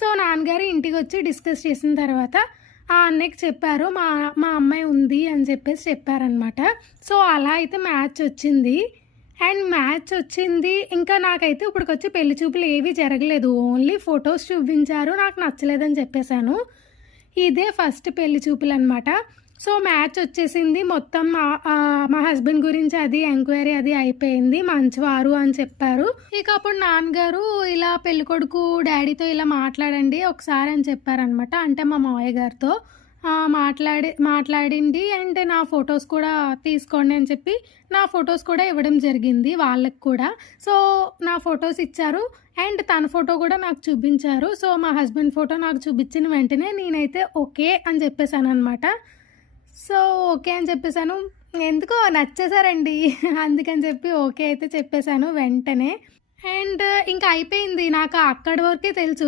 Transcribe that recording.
So నాన్నగారు ఇంటికి వచ్చి డిస్కస్ చేసిన తర్వాత ఆ అన్నయ్యకి చెప్పారు, మా మా అమ్మాయి ఉంది అని చెప్పేసి చెప్పారనమాట. సో అలా అయితే మ్యాచ్ వచ్చింది. అండ్ మ్యాచ్ వచ్చింది. ఇంకా నాకైతే ఇప్పటికొచ్చి పెళ్లి చూపులు ఏవి జరగలేదు. ఓన్లీ ఫొటోస్ చూపించారు. నాకు నచ్చలేదని చెప్పేసాను. ఇదే ఫస్ట్ పెళ్లి చూపులనమాట. సో మ్యాచ్ వచ్చేసింది. మొత్తం మా హస్బెండ్ గురించి అది ఎంక్వైరీ అది అయిపోయింది. మంచివారు అని చెప్పారు. ఇక అప్పుడు నాన్నగారు ఇలా పెళ్ళికొడుకు డాడీతో ఇలా మాట్లాడండి ఒకసారి అని చెప్పారనమాట. అంటే మా మావయ్య గారితో మాట్లాడింది. అండ్ నా ఫొటోస్ కూడా తీసుకోండి అని చెప్పి నా ఫొటోస్ కూడా ఇవ్వడం జరిగింది వాళ్ళకి కూడా. సో నా ఫొటోస్ ఇచ్చారు. అండ్ తన ఫోటో కూడా నాకు చూపించారు. సో మా హస్బెండ్ ఫోటో నాకు చూపించిన వెంటనే నేనైతే ఓకే అని చెప్పేసాననమాట. సో ఓకే అని చెప్పేసాను. ఎందుకో నచ్చేసారండి. అందుకని చెప్పి ఓకే అయితే చెప్పేసాను వెంటనే. అండ్ ఇంకా అయిపోయింది. నాకు అక్కడి వరకే తెలుసు.